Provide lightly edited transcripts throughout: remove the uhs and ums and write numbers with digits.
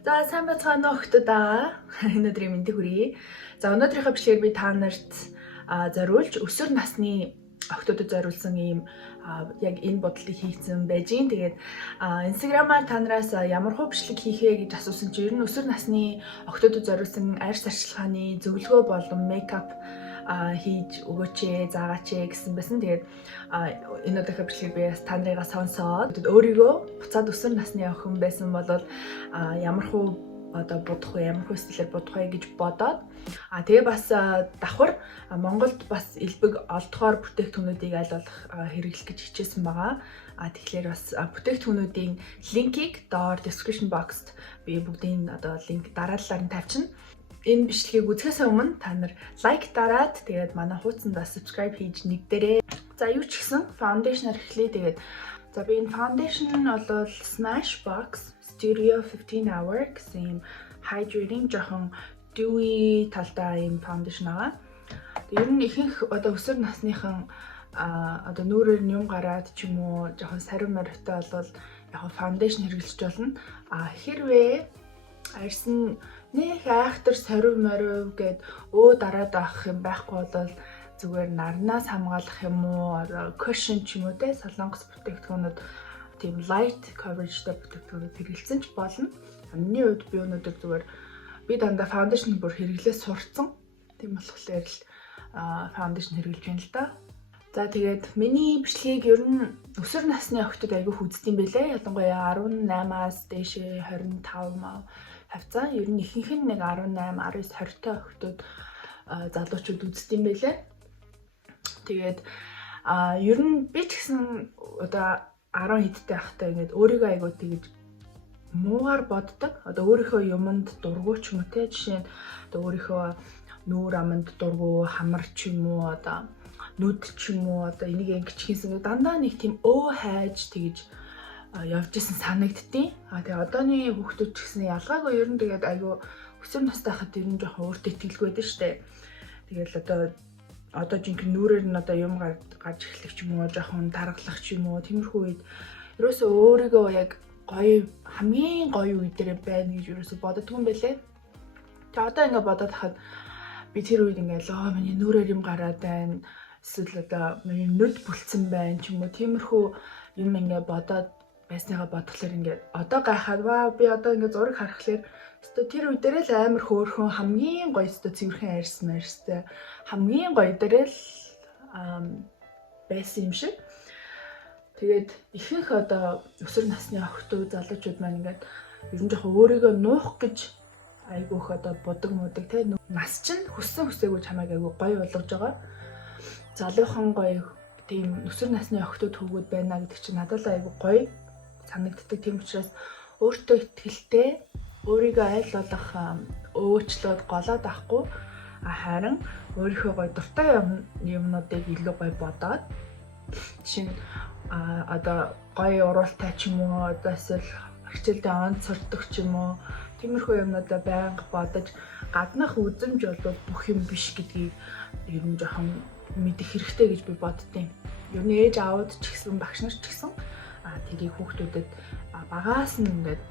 За сайн бацгаана уу охтуудаа. Өнөөдрийн мэндийг хүргэе. За өнөөдрийнхөө бичлэгээр би та нарт зориулж өсвөр насны охтуудад зориулсан ийм яг энэ бодлыг хийгдсэн байж гин. Тэгээд инстаграмаар та нараас ямар хөө бичлэг хийх вэ гэж асуусан чи ер нь өсвөр насны охтуудад зориулсан арьс арчилгааны зөвлөгөө болон мейкап хийж өгөөч ээ, заагаач ээ гэсэн байсан. Тэгээд энэ удаагийн бичлэгийг би та нарыгаа сонсоод өөрийгөө буцаад өсвөр насны охин байсан бол ямар хөө одоо будах вэ, ямар хөө стилээр будах вэ гэж бодоод тэгээ бас давхар Монголд бас элбэг олдохоор бүтээгдэхүүнүүдийг аль болох хэрэглэх гэж хичээсэн байгаа. Тэгэхээр бас бүтээгдэхүүнүүдийн линкийг доор description box-т би бүгдийн одоо линк дараалалаар нь тавьчихна. Энэ бичлэгийг үзэхээс өмнө та нар лайк дараад тэгээд манай хуудсандаа subscribe хийж нэгдээрэй. За юу ч гэсэн foundation-аар эхлэе. Тэгээд за би энэ foundation нь бол Smashbox Studio 15 Hour гэсэн юм hydrating жоохон dewy талтай юм foundation байгаа. Ер нь ихэнх одоо өсвөр насныхан одоо нүрээр нь юм гараад ч юм уу жоохон сарив морьтой бол яг foundation хэрэглэж болно. Хэрвээ арьсан нэг айхтар сорив морив гэд дараад авах юм байхгүй бол зүгээр нарнаас хамгаалах юм уу cushion ч юм уу те солонгос бүтээгдэхүүнүүд тийм light coverage-тэй бүтээгдэхүүнүүд хэрэглэсэн ч болно. Миний хувьд би өнөөдөр зүгээр би дандаа foundation бүр хэрэглээ сурцсан. Тийм болохоор л foundation хэрэглэж байна л да. За тэгээд миний бичлэгийг ер нь өсвөр насны охтод айгүй хүздэг юм бэлээ. Ялангуяа 18-аас дээшээ 25 маа хавцаа ер нь ихэнх нь нэг 18, 19, 20 той охтууд залуучууд үздэг юм байлээ. Тэгээд ер нь би ч гэсэн одоо 10 хэдтэй байхдаа ингээд өөрийгөө айгуу тэгж муугаар боддог. Одоо өөрийнхөө юмд дургу ч юм уу те жишээ нь одоо өөрийнхөө нүүр аманд дургу, хамар ч юм уу одоо нүд ч юм уу одоо энийг ингэчихсэн дандаа нэг тийм хайж тэгж явж исэн санагдтiin. Тэгээ одооний хүүхдүүд ч гэсэн ялгаагүй ер нь тэгээд айгүй өсвөр настай хахад ер нь жоохон өөртөө итгэлгүй байдаг штэ. Тэгэл одоо жинхэнэ нүрээр нь одоо юм гарч эхлэх ч юм уу жоохон даргалах ч юм уу тиймэрхүү үед ерөөсөө өөрийгөө яг гоё хамгийн гоё үе дээр байна гэж ерөөсөө боддгоо юм байлээ. Тэгээ одоо ингэ бодоод хахад би тэр үед ингээл миний нүрээр юм гараад байна. Эсвэл одоо миний нүд бүлцэн байна ч юм уу тиймэрхүү юм ингэ бодоод байсныгаа бодглохлоор ингээд одоо гайхаад би одоо ингээд зураг харахаар өстө тэр үе дээр л амар хөөрхөн хамгийн гоё өстө цэвэрхэн арьстай хамгийн гоё дээр л байсан юм шиг. Тэгээд ихэнх одоо өсвөр насны охтууд залуучууд маань ингээд ер нь жоохон өөрийгөө нуух гэж айгүйх одоо будаг муудаг те нас чинь хүссэн хүсээгүй чамайг айгүй гоё болгож байгаа. Залуухан гоё тийм өсвөр насны охтууд хөвгүүд байна гэдэг чинь надад л айгүй гоё санагддаг. Тийм учраас өөртөө итгэлтэй өөрийгөө аль болох өөчлөөд голоод авахгүй харин өөрийнхөө гоё дуртай юмнуудыг илүү гоё бодоод жишээ нь одоо гоё уралтай ч юм уу одоо эсвэл хичээлдээ онц сурдаг ч юм уу тиймэрхүү юмнуудаа байнга бодож гаднах үзэмж бол бүх юм биш гэдгийг ер нь жоохон мэдэх хэрэгтэй гэж би боддیں۔ Ер нь ээж аауд ч гэсэн багш нар ч гэсэн тгийг хүүхдүүдэд багаас нь ингээд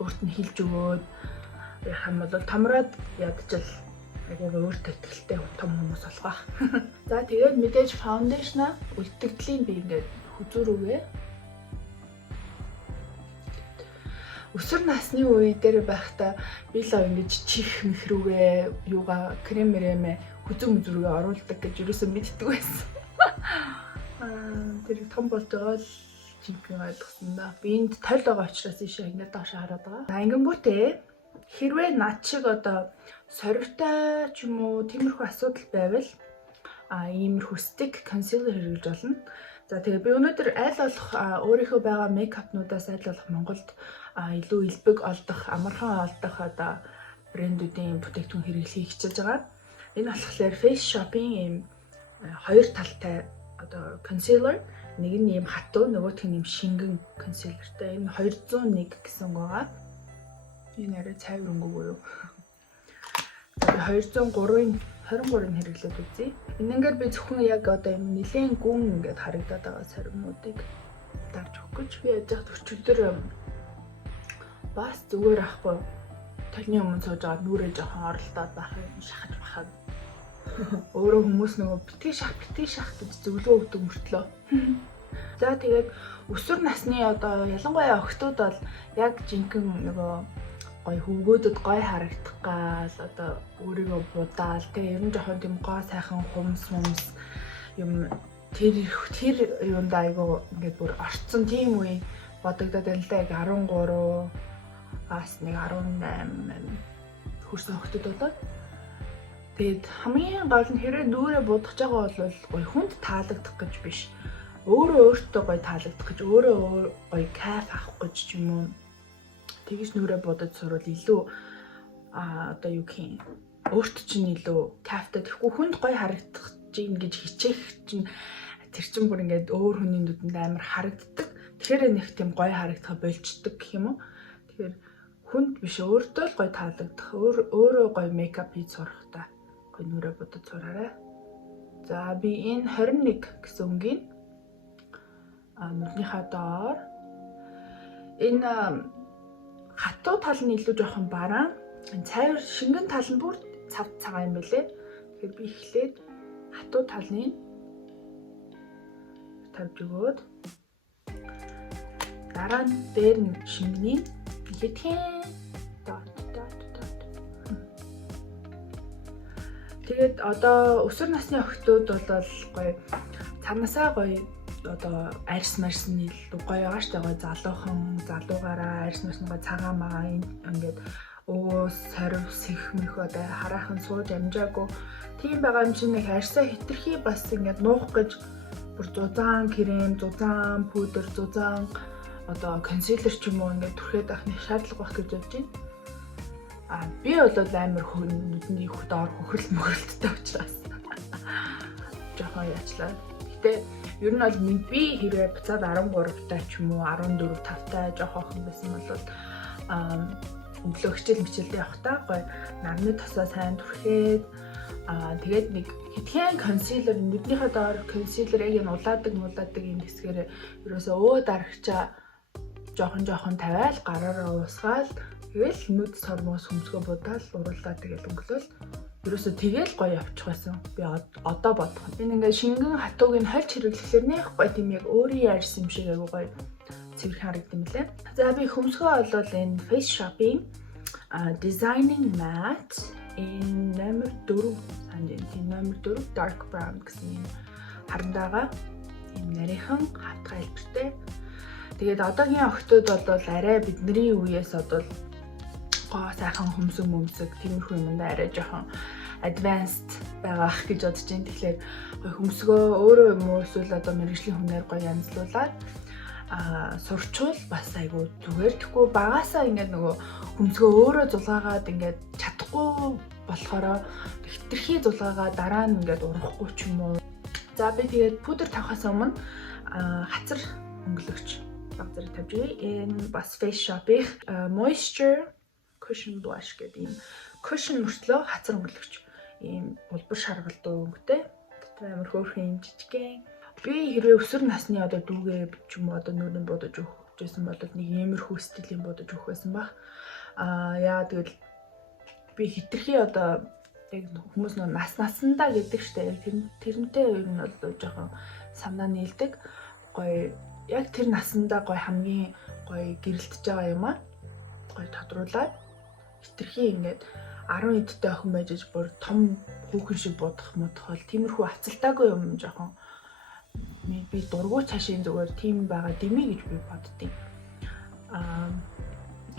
өөрт нь хэлж өгөөд яах юм бол томроод ядчил айгаа өөртөө итгэлтэй том хүмүүс болох байх. За тэгээд мэдээж foundation-а үлдэгдлийн би ингээд хүзүүрүүгээ өсвөр насны үе дээр байхдаа би л ингэж чих мэхрүүгээ юугаа крем мэрэмэ хүзүү мүзрүүгээ оруулдаг гэж юусэн мэддэг байсан. Тэр том болж байгаа л жинхэнэ ойлгосон да. Би энд толь байгаа учраас ийшээ ингээд доош хараад байгаа. Ангингүүтээ хэрвээ над шиг одоо сорвтой ч юм уу тиймэрхүү асуудал байвал иймэрхүү stick concealer хэрэглэж болно. За тэгээ би өнөөдөр аль болох өөрийнхөө байгаа мейкапнуудаас аль болох Монголд илүү элбэг олдох, амархан олдох одоо брэндүүдийн бүтээгдэхүүн хэрэглэхийг хичээж байгаа. Энэ болохоор Face Shop-ийн ийм хоёр талтай одоо concealer, нэг нь ийм хатуу, нөгөөх нь ийм шингэн concealerтэй. Энэ 201 гэсэн байгаа. Энэ арай цайвар өнгөгүй юу? За 203-ын 23-ыг хэрэглээд үзье. Энэгээр би зөвхөн яг одоо юм нэлээд гүн ингээд харагдаад байгаа сарвнуудыг дарж өгөх гэж би яаж өчигдөр бас зүгээр ахгүй. Таны өмнө сууж байгаа нүрээ жоохон оролдоод байх юм шахаж бахад. Өөрөө хүмүүс нөгөө битгий шах гэж зөвлөгөө өгдөг мөртлөө. За тэгээд өсвөр насны одоо ялангуяа охтууд бол яг жинхэнэ нөгөө гой хөвгөөдөд гой харагдах гал одоо өөрийгөө будаал тэгээ ер нь жоохон тийм гоо сайхан хумс юм тэр юундаа айгу ингээд бүр орцсон тийм үе бодогдоод байна л да. Яг 13-аас нэг 18 хүрсэн охтууд болоод тэгээд хамгийн гол нь хэрэг нүрээ будах байгаа бол гой хүнд таалагдах гэж биш. Өөртөө гой таалагдах гэж өөрөө гой кайф авах гэж ч юм уу. Тэгж нүрээ будаж сурвал илүү одоо юу гэх юм өөрт чинь илүү кайфтай тэгэхгүй хүнд гой харагдах чинь гэж хичээх чинь тэр чинь бүр ингээд өөр хүний нүдэнд амар харагддаг. Тэгэхээр нэг тийм гой харагдах болждаг гэх юм уу. Тэгэхээр хүнд биш өөртөө л гой таалагдах өөрөө гой мейкап хийж сурахтаа гой нүрээ будаж сураарай. За би энэ 21 гэсэн өнгийн нүднийхээ доор энэ хатуу тал нь илүү жоохон бараан, цайвар шингэн тал нь бүр цав цагаан юм байлээ. Тэгэхээр би эхлээд хатуу талын тавьж өгөөд дараа нь дээр нь шингэний литхэн дот. Тэгээд одоо өсвөр насны охтууд бол гоё цаанасаа гоё одоо арьс марсны илүү гоё байгаа штэ гоё залуугаараа арьс марсныгаа цагаан магаа ингээд өөс сорив сэхмэх одоо хараахан сууж амжаагүй тийм байгаа юм чинь нэг арьсаа хитрхи бас ингээд нуух гэж бүр зузаан крем, зузаан пудер, зузаан одоо консилер ч юм уу ингээд түрхээд авах нэг шаардлага байх гэж бодож байна. Би бол амар нүдний доор хөхрөл мөхрөлттэй учраас жоохон яачлаа. Гэтэ ер нь бол би хэрвээ буцаад 13 таа ч юм уу 14 5 таа жоох охин байсан бол өглөө хичээл явахдаа гоё нарны тосоо сайн түрхээд тэгээд нэг хитгэн консилер нүднийхээ доор консилер яг энэ улаадаг юм хэсгээр ерөөсөө өө дарагчаа жоохон тавиал гараараа уусгаал тэгэл нүд сормоос хөмсгөө будаал уруулаа тэгэл өнгөлөөл ерөөсөө тэгэл гоё явчих байсан. Би одоо бодох. Энэ ингээд шингэн хатууг нь хольж хэрэглэхээр нэх гоё тийм яг өөрийн арьс юм шиг айгу гоё цэвэр харагдсан мөлий. За би хөмсгөө бол энэ Face Shop-ийн Designing Matte энэ номер 4 номер 4 Dark Brown гэсэн юм харандаага юм нарийнхан хавтгай хэлбэртэй. Тэгээд одоогийн охтууд бол арай бидний үеэс одоо гоо сайхан хөмсөг тиймэрхүү юмдаа арай жоохон advanced байгаах гэж бодож байна. Тэгэхээр хөмсгөө өөрөө юм уу эсвэл одоо мэргэжлийн хүнээр гоё янзлуулаад сурчвал бас айгүй зүгээр. Тэгэхгүй багасаа ингээд нөгөө хөмсгөө өөрөө зулгаагаад ингээд чадахгүй болохоор хитрхи зулгаагаа дараа нь ингээд урахгүй ч юм уу. За би тэгээд пудер тавхаас өмнө хацар өнгөлөгч баг зэрэг тавьж өгье. Энэ бас Face Shop-ийн Moisture Cushion Blush гэдэг ийм cushion мөртлөө хацар өнгөлөгч. Ийм улбар шаргалдуу өнгөтэй. Тэгтээ амар хөөрхөн юм жижигхэн. Би хэрвээ өсвөр насны одоо дүүгээ ч юм уу одоо нүрийн бодож өгчээсэн бол нэг иймэрхүү стилийн бодож өгөх байсан баг. Яа тэгэл би хитрхи одоо яг хүмүүс нөө насандаа гэдэг штэ яг тэрнтэй ер нь бол жоохон санаа нийлдэг. Гоё яг тэр насандаа гоё хамгийн гоё гэрэлтэж байгаа юм аа. Гоё тодруулаад хитрхи ингээд 10 эдтэй охин байж бүр том хүүхэн шиг бодох модох бол тиймэрхүү ацалтаагүй юм жоохон би дургуй цаашийн зүгээр тийм байгаа дэмий гэж би боддیں۔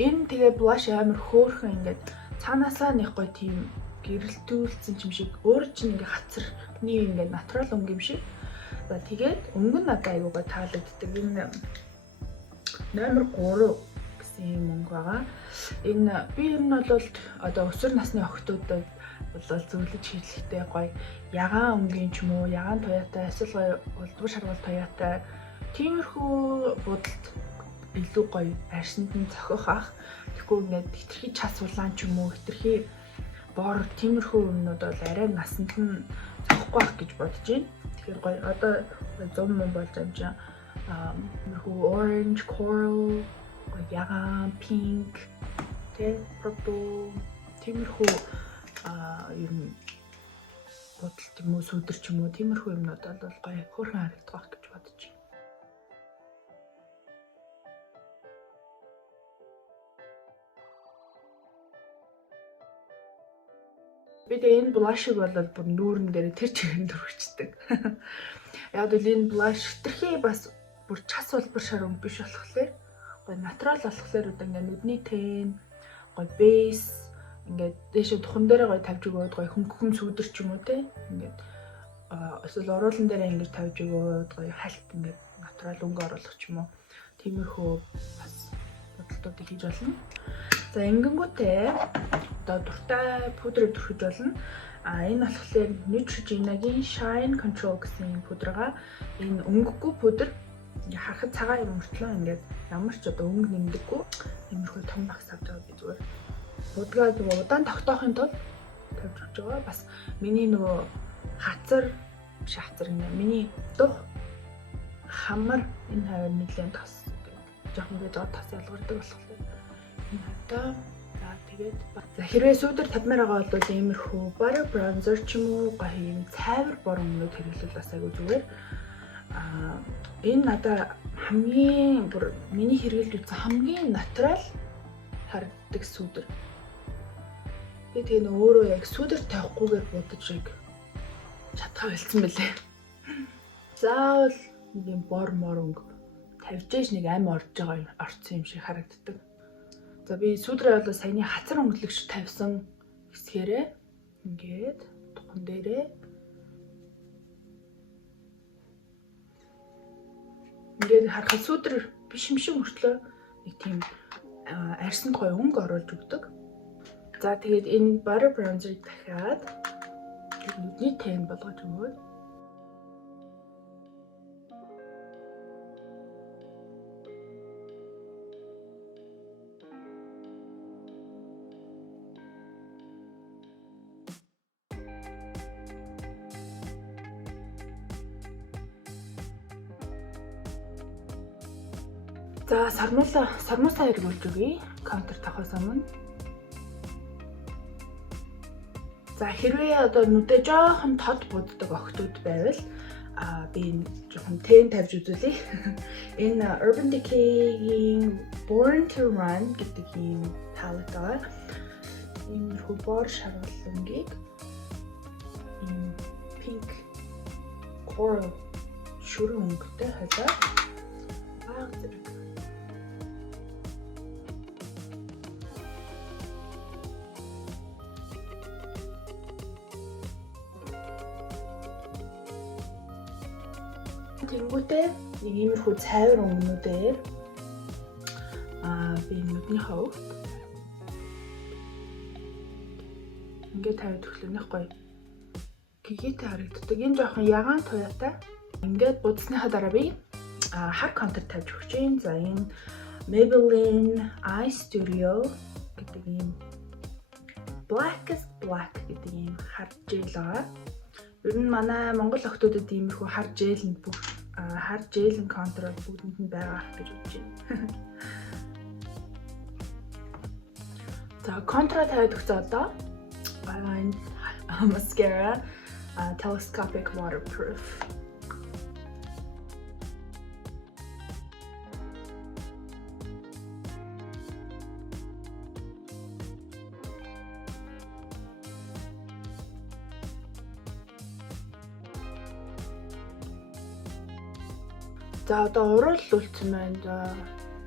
Энэ тэгээ blush амар хөөрхөн ингээд цаанаасаа нэг гоё тийм гэрэлтүүлсэн юм шиг өөр чинь ингээ хацарны ингээ натурал өнгө юм шиг. За тэгээд өнгө нь надад аягүй гоё таалагддаг. Энэ номер 3 гэсэн юм өнгө байгаа. Энэ би ер нь бол одоо өсвөр насны охтуудад бол зөвлөж хэлэхдээ гоё ягаан өнгийн ч юм уу, ягаан туяатай, эсвэл гоё улдвар шаргал туяатай тиймэрхүү будалд илүү гоё арьсанд нь цохих ах. Тэгэхгүй ингээд хитрхи час улаан ч юм уу, хитрхи бор тиймэрхүү юмнууд бол арай насанд нь цохихгүй ах гэж бодож байна. Тэгэхээр гоё одоо 100 мөн болж амжаа. Тиймэрхүү orange, coral ягаан, pink, тэ purple тиймэрхүү ер нь бодол ч юм уу сүдэр ч юм уу тиймэрхүү юмнууд бол гоё хөөрхөн харагдах байх гэж бодож байна. Би тэгээ энэ блашыг бол бүр нүүрэн дээр тэр чигээр дөрвчдөг. Яг л энэ блаш хитрхи бас бүр час улбар шар өнгө биш болохоор гоё натурал болохоор одоо ингээ нүдний тэн гоё бейс ингээд дэше тухан дээрээ гоё тавьж өгөөд гоё хөнгөн сүдэр ч юм уу те ингээд эсвэл уруулан дээрээ ингэж тавьж өгөөд гоё хальт ингээд натурал өнгө оруулах ч юм уу тиймэрхүү бас бодолтуудыг хийж болно. За ингэнгүүтээ одоо дуртай пудрыг төрхөж болно. Энэ болохоор Neutrogena-гийн Shine Control гэсэн пудрага энэ өнгөгүй пудр ингээ харахад цагаан юм мөртлөө ингээд ямар ч одоо өнгө нэмдэггүй тиймэрхүү том багс авч байгаа би зүгээр будгаа зөв удаан тогтоохын тулд тавьж өгч байгаа. Бас миний нөгөө хацар гинэ миний дух хамар энэ хавар нэлээд тос жоохон би зоо тас ялгардаг болохоор энэ хатаа за тэгээд за хэрвээ сүудэр тавьмаар байгаа бол иймэрхүү butter bronzer ч юм уу гоё юм цайвар бор өмнөд хэрэглэл бас айгүй зүгээр. Энэ надаа хамгийн бүр миний хэрэглэж үзсэн хамгийн натурал харагддаг сүудэр. Би тэгээ өөрөө яг сүудэр тавихгүйгээр будаж яг чадхаа болсон мөлий. Заавал нэг юм бор мор өнгө тавьж ээж нэг ам орж байгаа орцсон юм шиг харагддаг. За би сүудрээ бол саяны хацар өнгөлөгч тавьсан хэсгээрээ ингээд тухан дээрээ ингээд харахад сүудэр биш юм шиг мөртлөө нэг тийм арьсанд гоё өнгө оруулж өгдөг. За тэгээд энэ butter bronzer-ыг дахиад нүдний тэн болгож өгөөд за сармуусаа эргүүлж өгье. Контур тавхаас өмнө. За хэрвээ одоо нүдэ жоохон тод буддаг охтууд байвал би жоохон тэн тавьж үзүүлье. Энэ Urban Decay-ийн Born to Run гэдэг ийм палет байгаа. Иймэрхүү бор шаргалангийг ийм pink coral шүрэн өнгөтэй хазаад баг зэрэг тэнгүүтээ нэг иймэрхүү цайвар өнгөнүүдээр би нүдний ховд ингээд тавьж өглөө нэг гоё гигэтэй харагддаг. Энэ жоохон ягаан туяатай. Ингээд будсныхаа дараа би хар контур тавьж өгч юм. За энэ Maybelline Eye Studio гэдэг ийм Blackest Black гэдэг ийм хар жел байгаа. Ер нь манай Монгол охтуудад иймэрхүү хар жэлэн контур бүгдэнд нь байгаа гэж бодож байна. За контур тавьж өгсөн одоо энэ mascara telescopic waterproof. За одоо уруулал үлдсэн байна.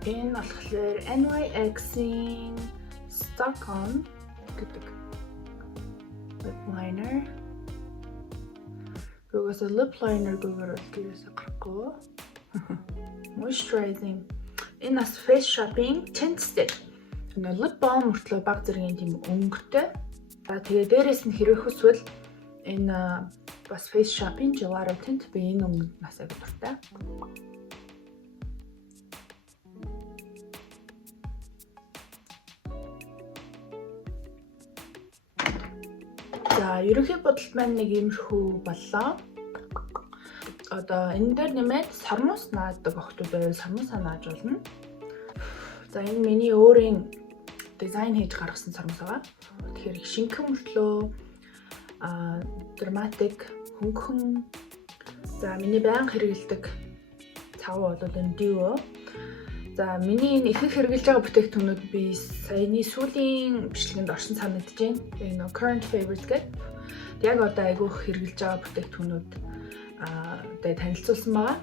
Энэ болохоор NYX-ийн Stock On гэдэг lip liner. Угаасаа lip liner гэгээр бол гэрээсээ гарахгүй. Moisturizing. Энэ бас face shopping tint stick. Энэ lip balm мөртлөө баг зэргийн тийм өнгөтэй. За тэгээ дээрээс нь хэрвээ хүсвэл энэ бас face shopping gelato tint би энэ өнгөнд нас аяг дуртай. За ерөнхий бодолт маань нэг иймэрхүү боллоо. Одоо энэ дээр нэмээд сармуус наадаг охтууд байвал сармуусаа нааж болно. За энэ миний өөрийн дизайн хийж гаргасан сормос байгаа. Тэгэхээр их шинхэн мөртлөө драматик хөнгөн. За миний байнга хэрэглэдэг цав бол энэ Duo. За миний энэ ихэнх хэрэглэж байгаа бүтээгдэхүүнүүд би саяны сүүлийн бичлэгэнд орсон санагдаж байна. Энэ current favorites гэдэг. Яг одоо айгүйх хэрэглэж байгаа бүтээгдэхүүнүүд тэгээ танилцуулсан байгаа.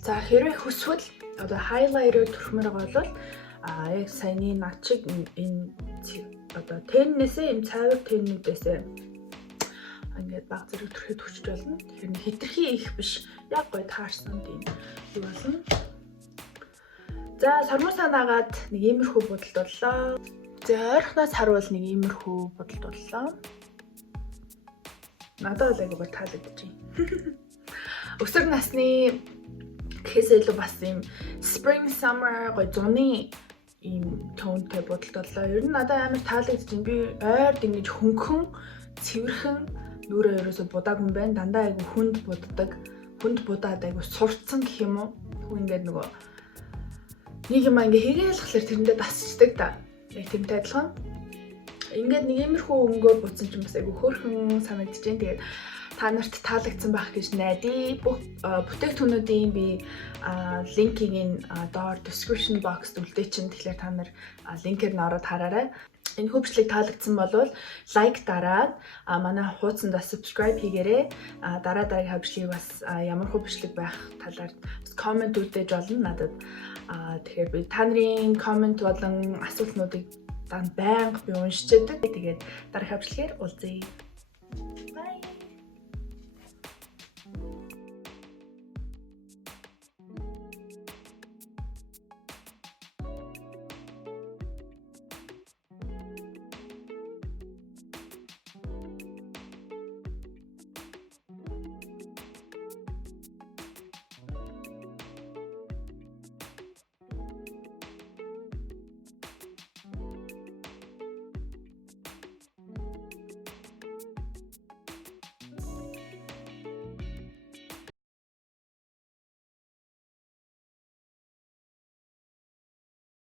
За хэрвээ хүсвэл одоо highlighter төрхмөр байгаа бол яг саяны над шиг энэ одоо теннээсээ энэ цайвар теннүүдээсээ ингээд баг зэрэг төрхэд хүчж болно. Тэгэхээр хитрхи их биш. Яг гоё таарсан тийм юу болно. За сормосоо дагаад нэг иймэрхүү бодолд боллоо. За ойрхоноос харуул нэг иймэрхүү бодолд боллоо. Надад бол айгүй таалагдаж байна. Өсвөр насны гэхээс илүү бас юм spring summer гоё зуны ийм тонтой бодолд боллоо. Ер нь надад амар таалагдаж байна. Би ойрд ингэж хөнгөн, цэвэрхэн нүрээ ерөөсө будаагүй юм байна. Дандаа айгүй хүнд буддаг. Хүнд будаад айгүй сурцсан гэх юм уу. Хүн ингээд нөгөө нэг юм ингээ хэрэгэлхлээр тэрэндээ дасчдаг да. Яг тэмтэй адилхан. Ингээд нэг иймэрхүү өнгөөр буцсан ч бас айгүй хөөрхөн санагдаж байна. Тэгээд та нарт таалагдсан байх гэж найдаа. Бүх бүтээгдэхүүнүүдийн би линкийг энэ доор description box-д үлдээчин. Тэгэхээр та нар линкээр нь ороод хараарай. Энэ хөвчлийг таалагдсан бол лайк дараад манай хуудсанд subscribe хийгээрэй. Дараагийн хөвчлийг бас ямар хөвчлэг байх талаар бас comment үлдээж болно надад. Тэгэхээр би та нарын comment болон асуултнуудыг байнга би уншиж байдаг. Тэгээд дараагийн хөвчлэгээр уулзъя. Bye.